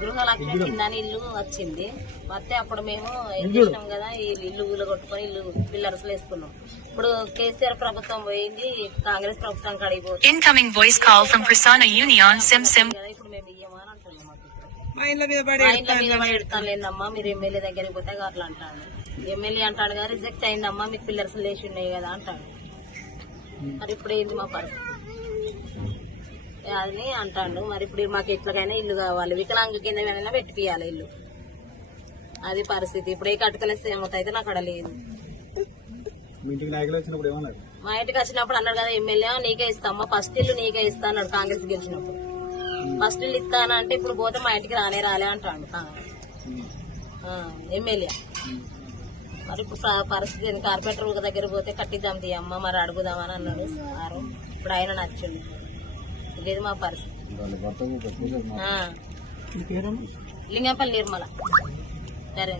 గృహలక్ష్మి కింద ఇల్లు వచ్చింది. వస్తే అప్పుడు మేము ఏం చేసినాం కదా, ఇల్లు ఊళ్ళో కొట్టుకొని ఇల్లు పిల్లర్స్ వేసుకున్నాం. ఇప్పుడు కేసీఆర్ ప్రభుత్వం పోయింది, కాంగ్రెస్ ప్రభుత్వం కడిగిపోతుంది. ఇప్పుడు మేము ఇయ్యమా అని అంటున్నాం. మా ఇంట్లో మీద పడి ఎడతాను లేదమ్మా, మీరు ఎమ్మెల్యే దగ్గరికి పోతే అట్లా అంటాడు. ఎమ్మెల్యే అంటాడు కదా, రిజెక్ట్ అయిందమ్మా, మీకు పిల్లర్స్ లేచి ఉన్నాయి కదా అంటాడు. మరి ఇప్పుడు ఏంది మా పరిస్థితి అని అంటాడు. మరి ఇప్పుడు మాకు ఎట్లకైనా ఇల్లు కావాలి, వికలాంగ కింద ఏమైనా పెట్టిపియాలి ఇల్లు. అది పరిస్థితి. ఇప్పుడు ఏ కట్టుకలేస్తే ఏమవుతాయితే నాకు అక్కడ లేదు. మా ఇంటికి వచ్చినప్పుడు అన్నాడు కదా, ఎమ్మెల్యే నీకే ఇస్తామ్మా, ఫస్ట్ ఇల్లు నీకే ఇస్తా అన్నాడు కాంగ్రెస్ గెలిచినప్పుడు. ఫస్ట్ ఇల్లు ఇస్తానంటే ఇప్పుడు పోతే మా ఇంటికి రాలే అంటాడు ఎమ్మెల్యే. మరి ఇప్పుడు పరిస్థితి కార్పొరేటర్ దగ్గర పోతే కట్టిద్దాం తీయమ్మ, మరి అడుగుదామని అన్నాడు సారు. ఇప్పుడు ఆయన నచ్చింది లేదు మా పరిస్థితి. లింగంపల్లి నిర్మల సరే.